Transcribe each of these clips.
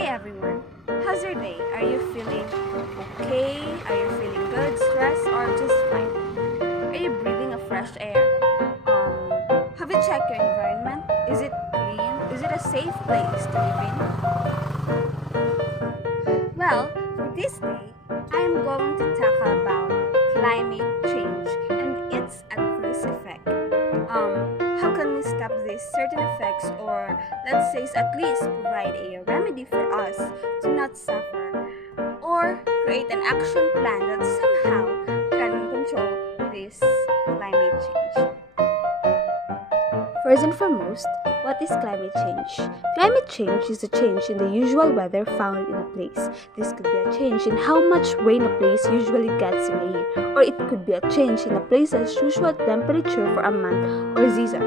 Hey everyone, how's your day? Are you feeling okay? Are you feeling good, stressed, or just fine? Are you breathing a fresh air? Have you checked your environment? Is it clean? Is it a safe place to live in? Well, for this day, I am going to talk about climate change and its adverse effect. How can we stop these certain effects, or let's say at least provide a remedy for us to not suffer, or create an action plan that somehow can control this climate change? First and foremost, what is climate change? Climate change is a change in the usual weather found in a place. This could be a change in how much rain a place usually gets in a year, or it could be a change in a place's usual temperature for a month or season.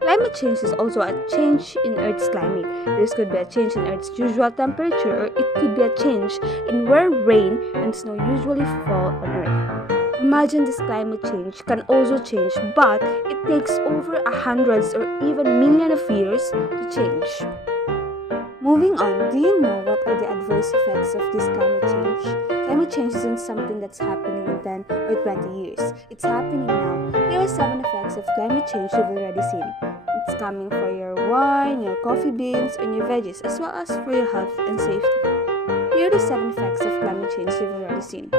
Climate change is also a change in Earth's climate. This could be a change in Earth's usual temperature, or it could be a change in where rain and snow usually fall on Earth. Imagine this climate change can also change, but it takes over hundreds or even millions of years to change. Moving on, do you know what are the adverse effects of this climate change? Climate change isn't something that's happening in 10 or 20 years. It's happening now. Here are 7 effects of climate change you've already seen. It's coming for your wine, your coffee beans, and your veggies, as well as for your health and safety. Here are the 7 effects of climate change you've already seen.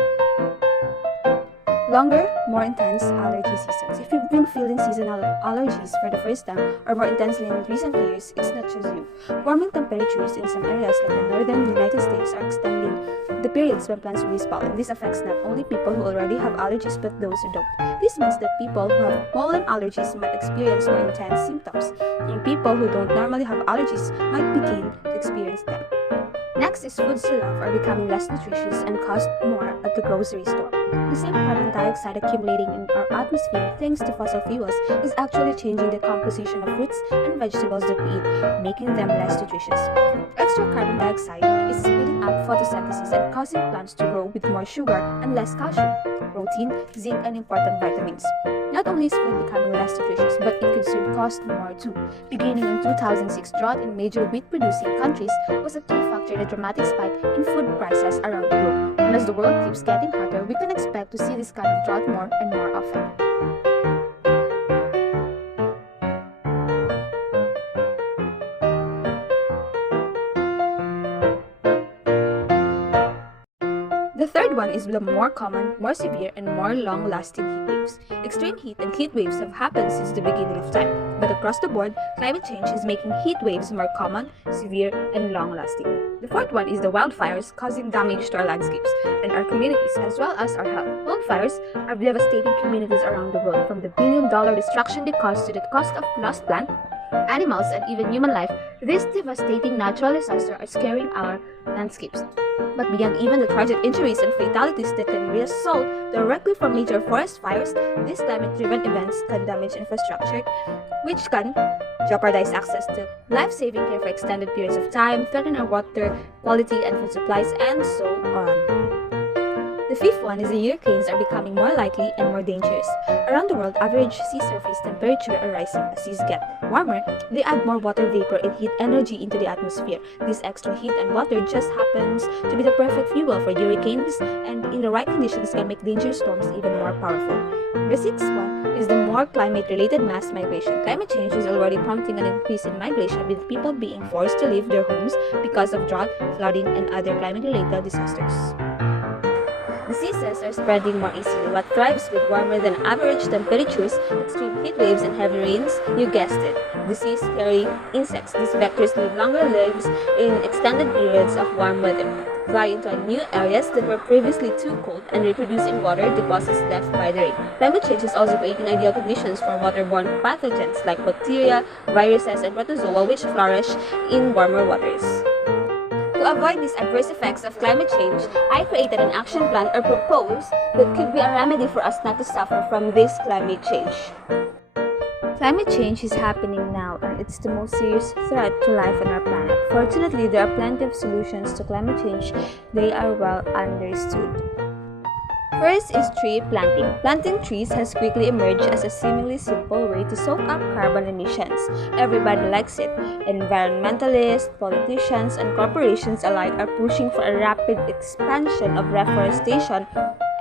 Longer, more intense allergy seasons. If you've been feeling seasonal allergies for the first time or more intensely in recent years, it's not just you. Warming temperatures in some areas like the northern United States are extending the periods when plants release pollen. This affects not only people who already have allergies but those who don't. This means that people who have pollen allergies might experience more intense symptoms, and people who don't normally have allergies might begin to experience them. Next is foods you love are becoming less nutritious and cost more at the grocery store. The same carbon dioxide accumulating in our atmosphere thanks to fossil fuels is actually changing the composition of fruits and vegetables that we eat, making them less nutritious. Extra carbon dioxide is speeding up photosynthesis and causing plants to grow with more sugar and less calcium, protein, zinc, and important vitamins. Not only is food becoming less nutritious, but it could soon cost more too. Beginning in 2006, drought in major wheat-producing countries was a key factor in a dramatic spike in food prices around the globe. And as the world keeps getting hotter, we can expect to see this kind of drought more and more often. The third one is the more common, more severe, and more long-lasting heat waves. Extreme heat and heat waves have happened since the beginning of time, but across the board, climate change is making heat waves more common, severe, and long-lasting. The fourth one is the wildfires causing damage to our landscapes and our communities as well as our health. Wildfires are devastating communities around the world, from the billion-dollar destruction they cause to the cost of lost plant, animals, and even human life. This devastating natural disaster are scaring our landscapes. But beyond even the tragic injuries and fatalities that can result directly from major forest fires, these climate-driven events can damage infrastructure, which can jeopardize access to life-saving care for extended periods of time, threaten our water quality and food supplies, and so on. The fifth one is the hurricanes are becoming more likely and more dangerous. Around the world, average sea surface temperature are rising. As seas get warmer, they add more water vapor and heat energy into the atmosphere. This extra heat and water just happens to be the perfect fuel for hurricanes, and in the right conditions can make dangerous storms even more powerful. The sixth one is the more climate-related mass migration. Climate change is already prompting an increase in migration, with people being forced to leave their homes because of drought, flooding, and other climate-related disasters. Diseases are spreading more easily. What thrives with warmer than average temperatures, extreme heat waves, and heavy rains? You guessed it. Disease-carrying insects. These vectors live longer lives in extended periods of warm weather, fly into new areas that were previously too cold, and reproduce in water deposits left by the rain. Climate change is also creating ideal conditions for waterborne pathogens like bacteria, viruses, and protozoa, which flourish in warmer waters. To avoid these adverse effects of climate change, I created an action plan or proposed that could be a remedy for us not to suffer from this climate change. Climate change is happening now, and it's the most serious threat to life on our planet. Fortunately, there are plenty of solutions to climate change. They are well understood. First is tree planting. Planting trees has quickly emerged as a seemingly simple way to soak up carbon emissions. Everybody likes it. Environmentalists, politicians, and corporations alike are pushing for a rapid expansion of reforestation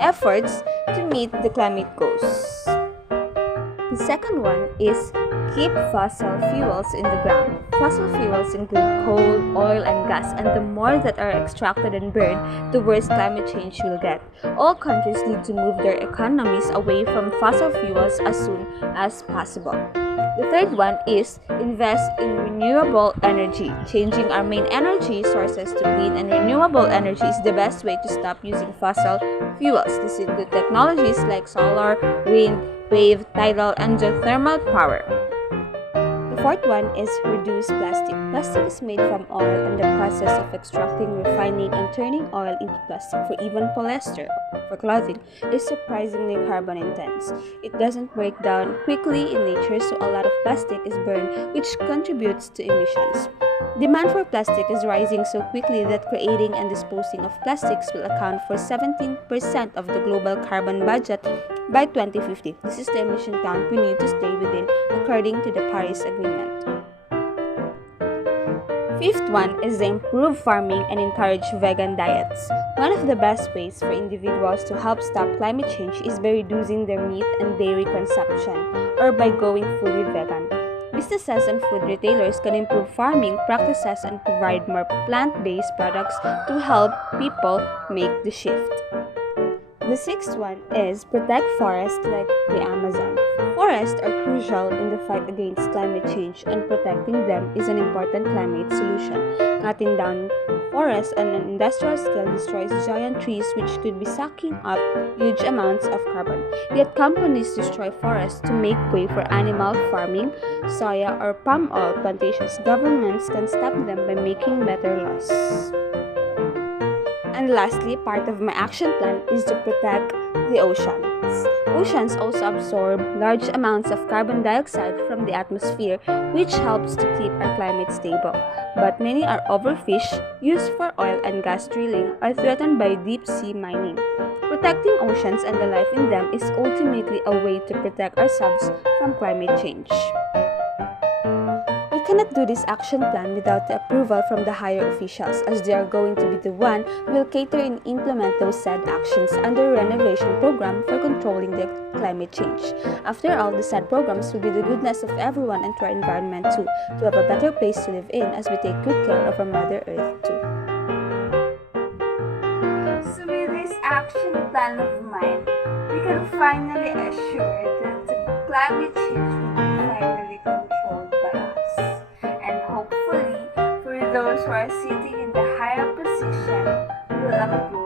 efforts to meet the climate goals. The second one is keep fossil fuels in the ground. Fossil fuels include coal, oil, and gas, and the more that are extracted and burned, the worse climate change will get. All countries need to move their economies away from fossil fuels as soon as possible. The third one is invest in renewable energy. Changing our main energy sources to clean and renewable energy is the best way to stop using fossil fuels. This includes technologies like solar, wind, wave, tidal, and geothermal power. The fourth one is reduce plastic. Plastic is made from oil, and the process of extracting, refining, and turning oil into plastic for even polyester for clothing is surprisingly carbon intense. It doesn't break down quickly in nature, so a lot of plastic is burned, which contributes to emissions. Demand for plastic is rising so quickly that creating and disposing of plastics will account for 17% of the global carbon budget by 2050. This is the emission count we need to stay within according to the Paris Agreement. Fifth one is to improve farming and encourage vegan diets. One of the best ways for individuals to help stop climate change is by reducing their meat and dairy consumption or by going fully vegan. Businesses and food retailers can improve farming practices and provide more plant-based products to help people make the shift. The sixth one is protect forests like the Amazon. Forests are crucial in the fight against climate change, and protecting them is an important climate solution. Cutting down forests on an industrial scale destroys giant trees which could be sucking up huge amounts of carbon. Yet companies destroy forests to make way for animal farming, soya or palm oil plantations. Governments can stop them by making better laws. And lastly, part of my action plan is to protect the oceans. Oceans also absorb large amounts of carbon dioxide from the atmosphere, which helps to keep our climate stable. But many are overfished, used for oil and gas drilling, or threatened by deep-sea mining. Protecting oceans and the life in them is ultimately a way to protect ourselves from climate change. We cannot do this action plan without the approval from the higher officials, as they are going to be the one who will cater and implement those said actions under a renovation program for controlling the climate change. After all, the said programs will be the goodness of everyone and to our environment too, to have a better place to live in as we take good care of our Mother Earth too. So with this action plan of mine, we can finally assure that the climate change will be finally controlled by us. Those who are sitting in the higher position will approve